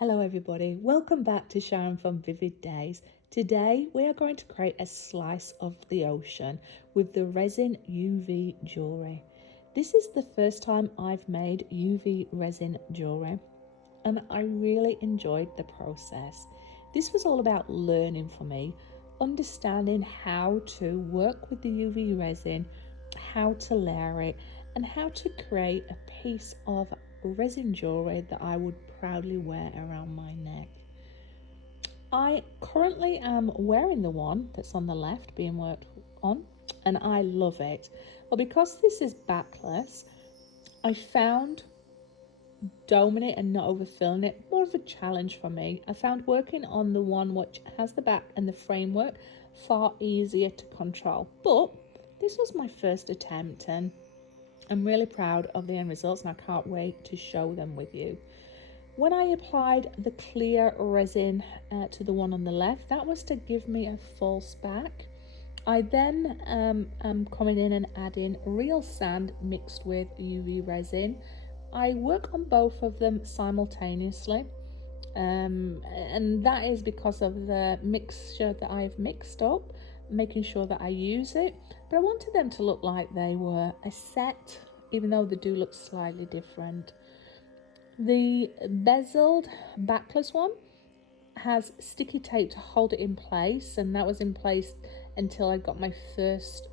Hello everybody, welcome back to Sharon from Vivid Days. Today we are going to create a slice of the ocean with the resin UV jewellery. This is the first time I've made UV resin jewellery and I really enjoyed the process. This was all about learning for me, understanding how to work with the UV resin, how to layer it and how to create a piece of resin jewellery that I would proudly wear around my neck. I currently am wearing the one that's on the left being worked on and I love it. But because this is backless, I found doming it and not overfilling it more of a challenge for me. I found working on the one which has the back and the framework far easier to control. But this was my first attempt and I'm really proud of the end results and I can't wait to show them with you. When I applied the clear resin to the one on the left, that was to give me a false back. I then am coming in and adding real sand mixed with UV resin. I work on both of them simultaneously and that is because of the mixture that I've mixed up, making sure that I use it, but I wanted them to look like they were a set, even though they do look slightly different. The bezeled backless one has sticky tape to hold it in place, and that was in place until I got my first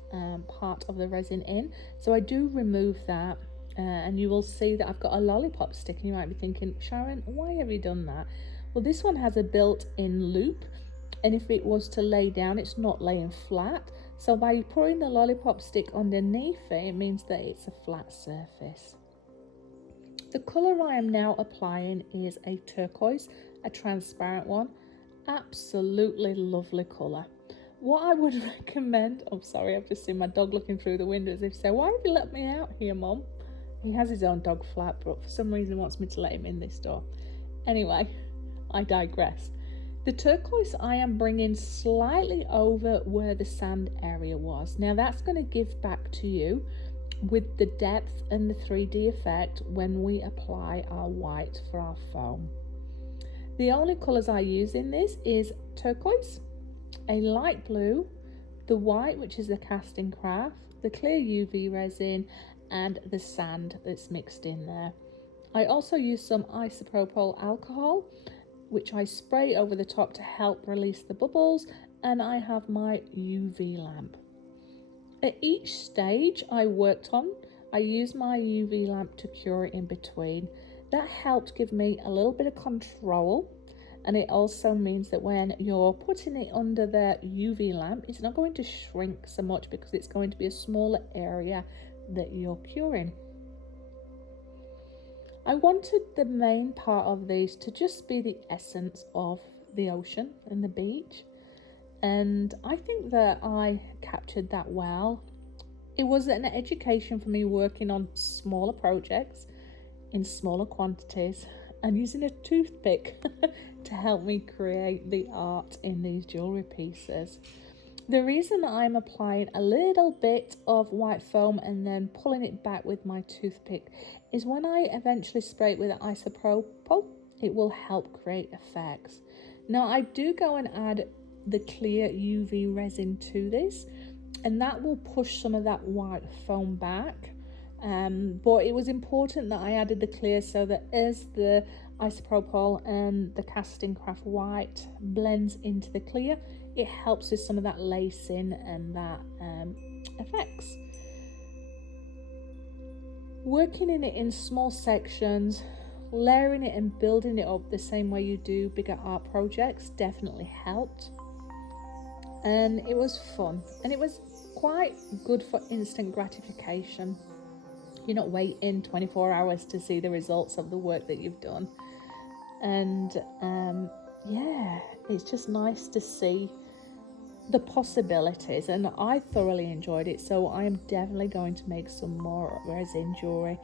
part of the resin in. So I do remove that and you will see that I've got a lollipop stick and you might be thinking, Sharon, why have you done that? Well, this one has a built-in loop and if it was to lay down, it's not laying flat. So by putting the lollipop stick underneath it, it means that it's a flat surface. The colour I am now applying is a turquoise, a transparent one. Absolutely lovely colour. What I would recommend, oh sorry, I've just seen my dog looking through the window as if to say, why have you let me out here, Mum? He has his own dog flat, but for some reason wants me to let him in this door. Anyway, I digress. The turquoise I am bringing slightly over where the sand area was. Now that's going to give back to you with the depth and the 3D effect when we apply our white for our foam. The only colours I use in this is turquoise, a light blue, the white which is the casting craft, the clear UV resin and the sand that's mixed in there. I also use some isopropyl alcohol which I spray over the top to help release the bubbles, and I have my UV lamp. At each stage I worked on, I used my UV lamp to cure it in between. That helped give me a little bit of control, and it also means that when you're putting it under the UV lamp, it's not going to shrink so much because it's going to be a smaller area that you're curing. I wanted the main part of these to just be the essence of the ocean and the beach, and I think that I captured that well. It was an education for me working on smaller projects in smaller quantities and using a toothpick to help me create the art in these jewellery pieces. The reason I'm applying a little bit of white foam and then pulling it back with my toothpick is when I eventually spray it with isopropyl, it will help create effects. Now I do go and add the clear UV resin to this and that will push some of that white foam back, but it was important that I added the clear so that as the isopropyl and the casting craft white blends into the clear, it helps with some of that lacing and that effects. Working in it in small sections, layering it and building it up the same way you do bigger art projects definitely helped, and it was fun and it was quite good for instant gratification. You're not waiting 24 hours to see the results of the work that you've done, and yeah, it's just nice to see the possibilities, and I thoroughly enjoyed it. So I am definitely going to make some more resin jewelry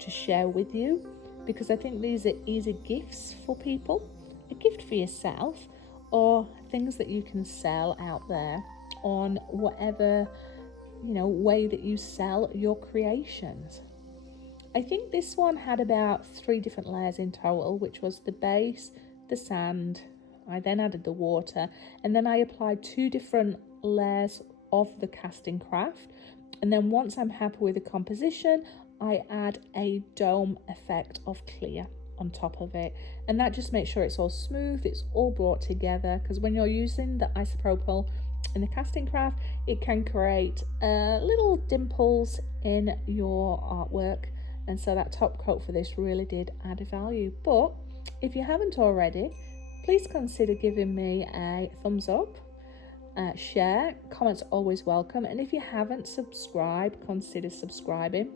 to share with you, because I think these are easy gifts for people, a gift for yourself, or things that you can sell out there on whatever way that you sell your creations. I think this one had about 3 different layers in total, which was the base, the sand, I then added the water, and then I applied 2 different layers of the casting craft. And then once I'm happy with the composition, I add a dome effect of clear on top of it, and that just makes sure it's all smooth, it's all brought together, because when you're using the isopropyl in the casting craft, it can create little dimples in your artwork, and so that top coat for this really did add a value. But if you haven't already, please consider giving me a thumbs up, share, comments always welcome, and if you haven't subscribed, consider subscribing.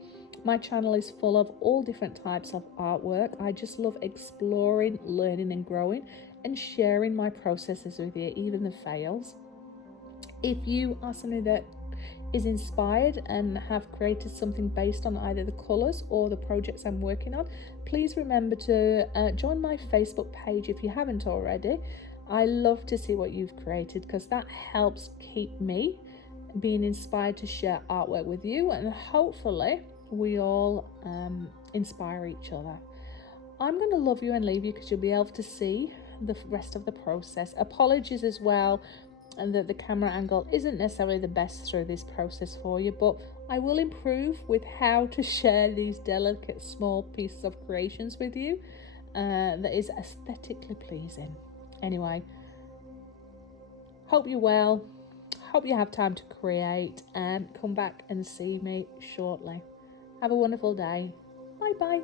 My channel is full of all different types of artwork. I just love exploring, learning and growing, and sharing my processes with you, even the fails. If you are somebody that is inspired and have created something based on either the colours or the projects I'm working on, please remember to join my Facebook page if you haven't already. I love to see what you've created, because that helps keep me being inspired to share artwork with you, and hopefully we all inspire each other. I'm going to love you and leave you, because you'll be able to see the rest of the process. Apologies as well, and that the camera angle isn't necessarily the best through this process for you, but I will improve with how to share these delicate small pieces of creations with you that is aesthetically pleasing. Anyway, hope you're well, hope you have time to create, and come back and see me shortly. Have a wonderful day. Bye bye.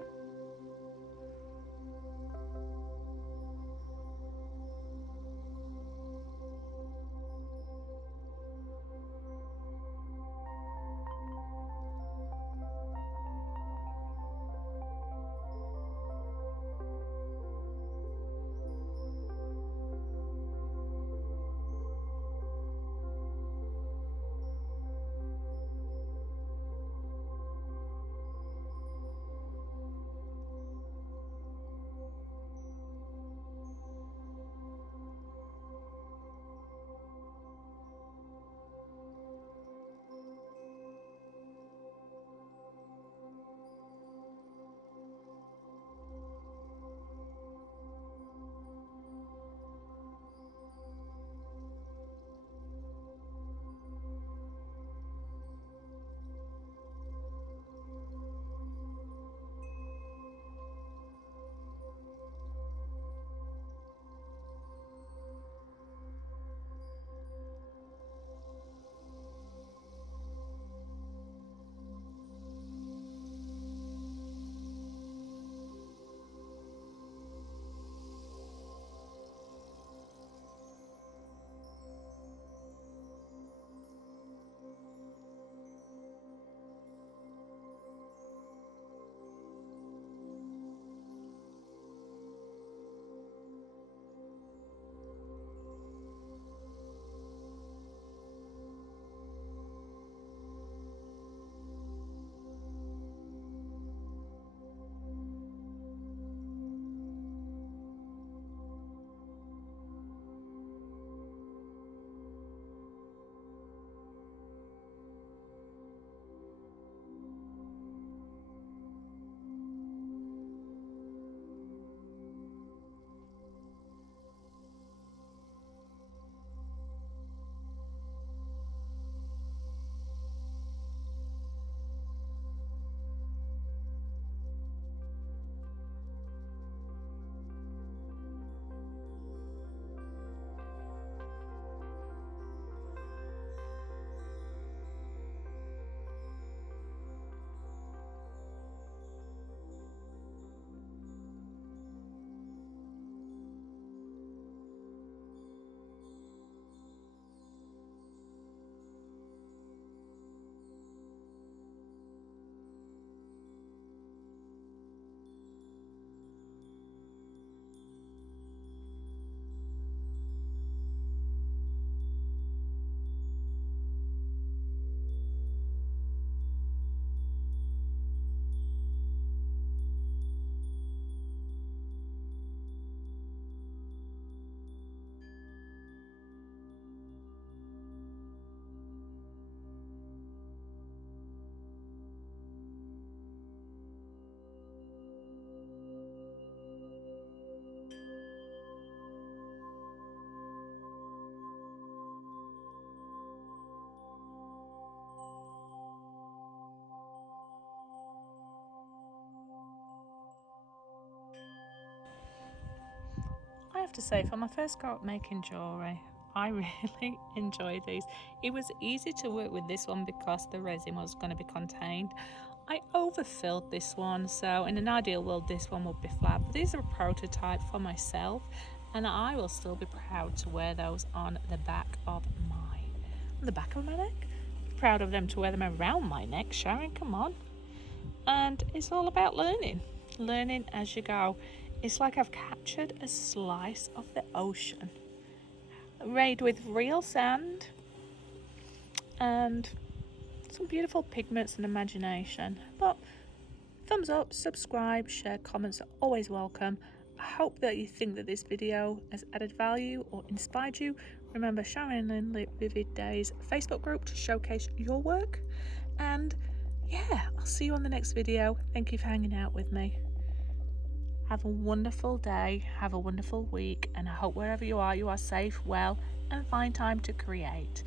to say, for my first go at making jewellery, I really enjoyed these. It was easy to work with this one because the resin was going to be contained. I overfilled this one, so in an ideal world this one would be flat, but these are a prototype for myself, and I will still be proud to wear those on the back of my neck. Proud of them to wear them around my neck, Sharon, come on. And it's all about learning as you go. It's like I've captured a slice of the ocean, made with real sand and some beautiful pigments and imagination. But thumbs up, subscribe, share, comments are always welcome. I hope that you think that this video has added value or inspired you. Remember, Sharon and Lindley Vivid Days Facebook group to showcase your work. And yeah, I'll see you on the next video. Thank you for hanging out with me. Have a wonderful day, have a wonderful week, and I hope wherever you are safe, well, and find time to create.